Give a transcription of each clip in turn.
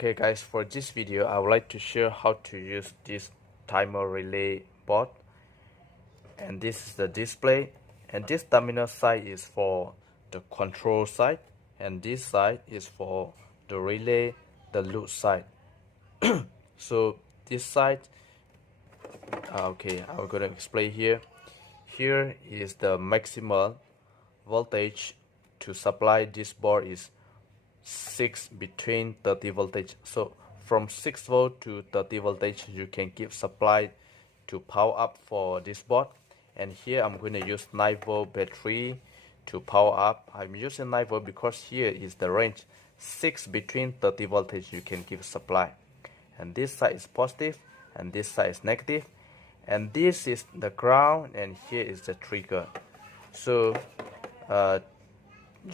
Okay guys, for this video I would like to share how to use this timer relay board. And this is the display, and this terminal side is for the control side, and this side is for the relay, the load side. So this side, okay, I'm gonna explain here. Here is the maximal voltage to supply this board is 6 between 30 voltage. So from 6 volt to 30 voltage you can give supply to power up for this board. And here I'm going to use 9 volt battery to power up. I'm using 9 volt because here is the range 6 between 30 voltage you can give supply. And this side is positive and this side is negative, and this is the ground and here is the trigger. So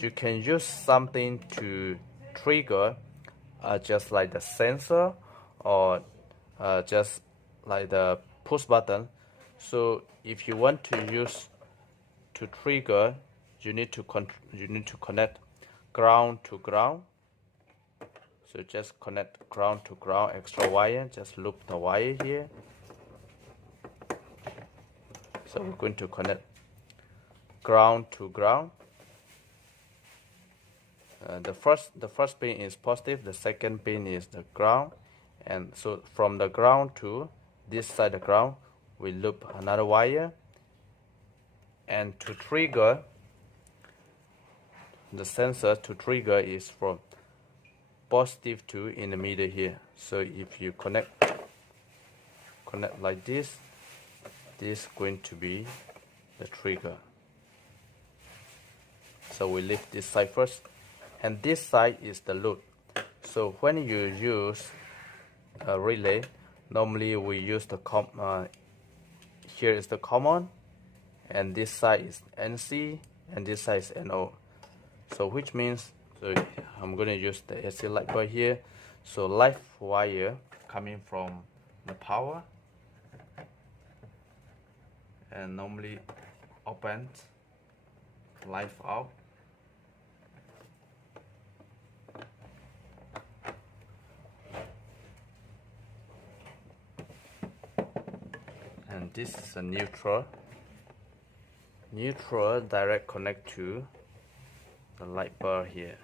you can use something to trigger, just like the sensor or just like the push button. So if you want to use to trigger, you need to connect ground to ground. So just connect ground to ground, extra wire, just loop the wire here. So we're going to connect ground to ground. The first pin is positive, the second pin is the ground, and so from the ground to this side of the ground we loop another wire. And to trigger the sensor, to trigger is from positive to in the middle here. So if you connect like this is going to be the trigger. So we lift this side first, and this side is the load. So when you use a relay, normally we use the here is the common, and this side is NC and this side is NO. So which means, so I'm going to use the AC light bulb here. So live wire coming from the power, and normally open live out. And this is a neutral direct connect to the light bar here.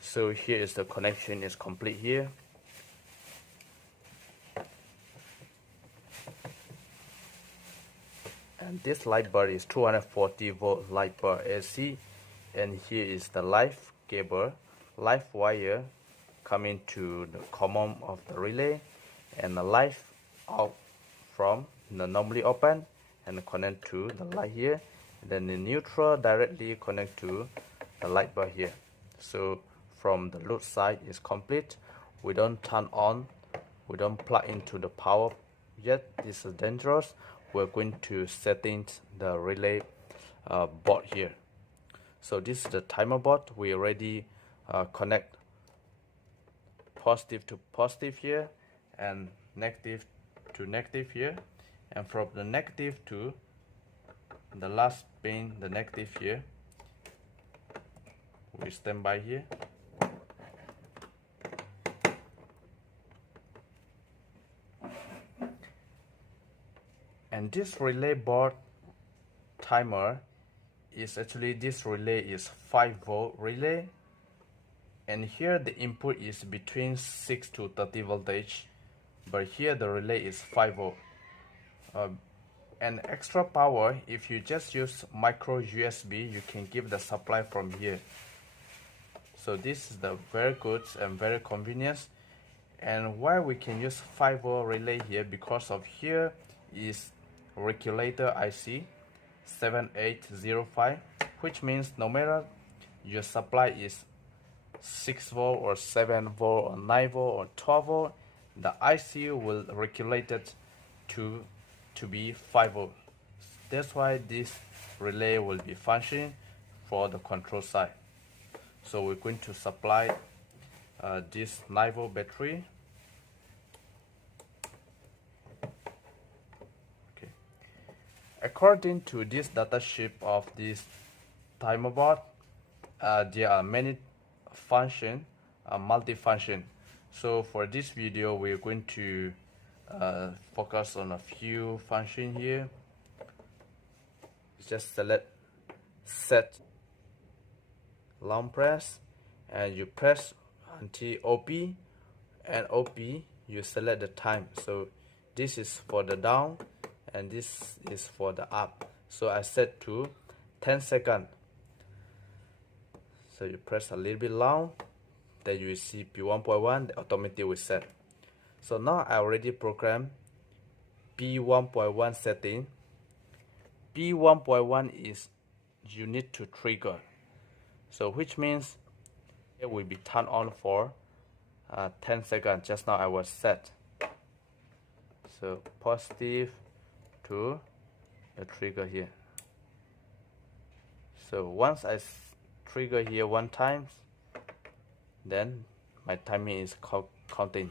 So here is the connection is complete here. And this light bar is 240 volt light bar AC, and here is the live cable, live wire coming to the common of the relay, and the live out from the normally open and connect to the light here. And then the neutral directly connect to the light bar here. So from the load side is complete. We don't turn on, we don't plug into the power yet. This is dangerous. We're going to setting the relay board here. So this is the timer board. We already connect positive to positive here and negative to negative here, and from the negative to the last pin, the negative here, we stand by here. And this relay board timer is actually, this relay is 5 volt relay, and here the input is between 6 to 30 voltage, but here the relay is 5 volt. And extra power, if you just use micro USB, you can give the supply from here. So this is the very good and very convenient. And why we can use 5 volt relay here, because of here is regulator IC 7805, which means no matter your supply is 6 volt or 7 volt or 9 volt or 12 volt, the IC will regulate it to be 5 volt. That's why this relay will be functioning for the control side. So we're going to supply this 9 volt battery. According to this datasheet of this timer board, there are many function, multi-function. So for this video, we're going to focus on a few function here. Just select set long press, and you press until OP, and OP you select the time. So this is for the down and this is for the up. So I set to 10 seconds. So you press a little bit long, then you will see P1.1, the automatic will set. So now I already programmed P1.1 setting. P1.1 is you need to trigger. So which means it will be turned on for 10 seconds. Just now I was set. So positive to the trigger here. So once I trigger here one time, then my timing is counting.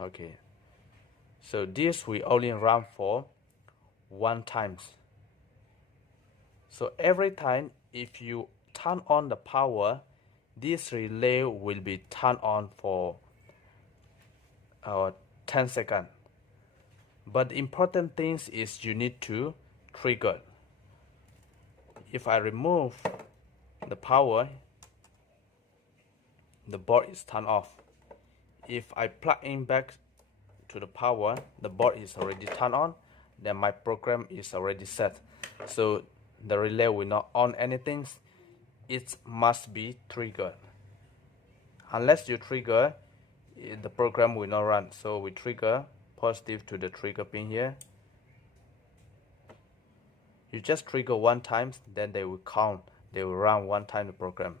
Okay. So this will only run for one times. So every time if you turn on the power, this relay will be turned on for 10 seconds. But the important thing is you need to trigger. If I remove the power, the board is turned off. If I plug in back to the power, the board is already turned on, then my program is already set. So the relay will not on anything. It must be triggered. Unless you trigger, the program will not run. So we trigger positive to the trigger pin here. You just trigger one time, then they will count. They will run one time the program.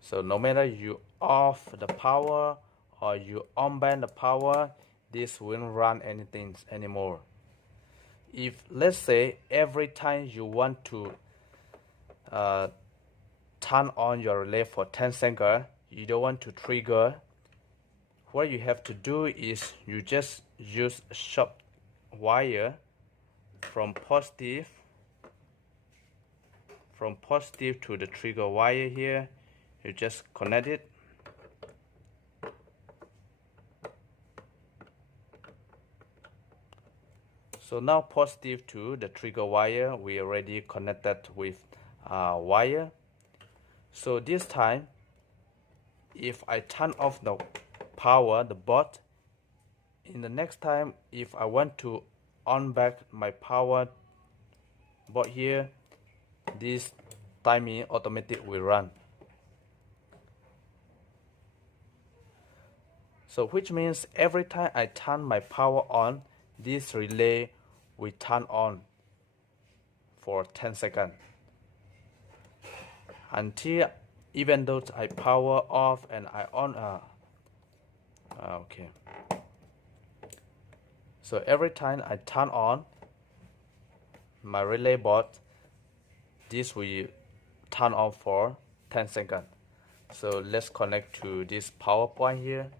So no matter you off the power or you on-band the power, this won't run anything anymore. If let's say every time you want to turn on your relay for 10 seconds, you don't want to trigger, what you have to do is you just use a short wire from positive to the trigger wire here. You just connect it. So now positive to the trigger wire, we already connected with wire. So this time, if I turn off the power, the board, in the next time, if I want to on back my power board here, this timing automatic will run. So which means every time I turn my power on, this relay will turn on for 10 seconds. Until, even though I power off and I on, okay. So every time I turn on my relay board, this will turn on for 10 seconds. So let's connect to this power point here.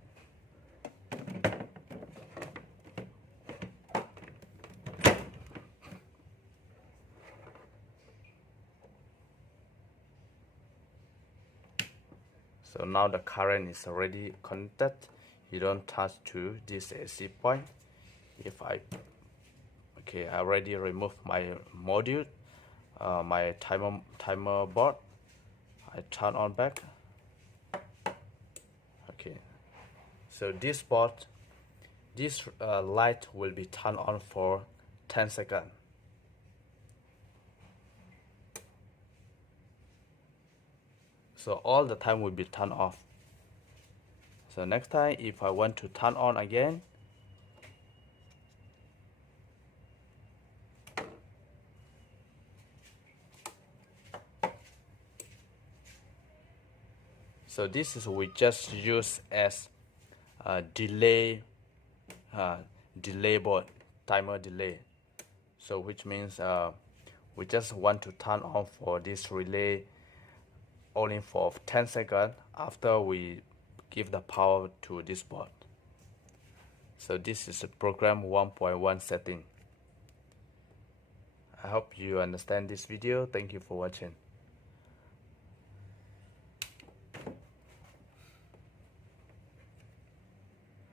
So now the current is already connected. You don't touch to this AC point. If I already removed my module, my timer board. I turn on back. Okay. So this board, this light will be turned on for 10 seconds. So all the time will be turned off. So next time, if I want to turn on again, so this is we just use as a delay board, timer delay. So which means we just want to turn on for this relay only for 10 seconds after we give the power to this board. So this is a program 1.1 setting. I hope you understand this video. Thank you for watching.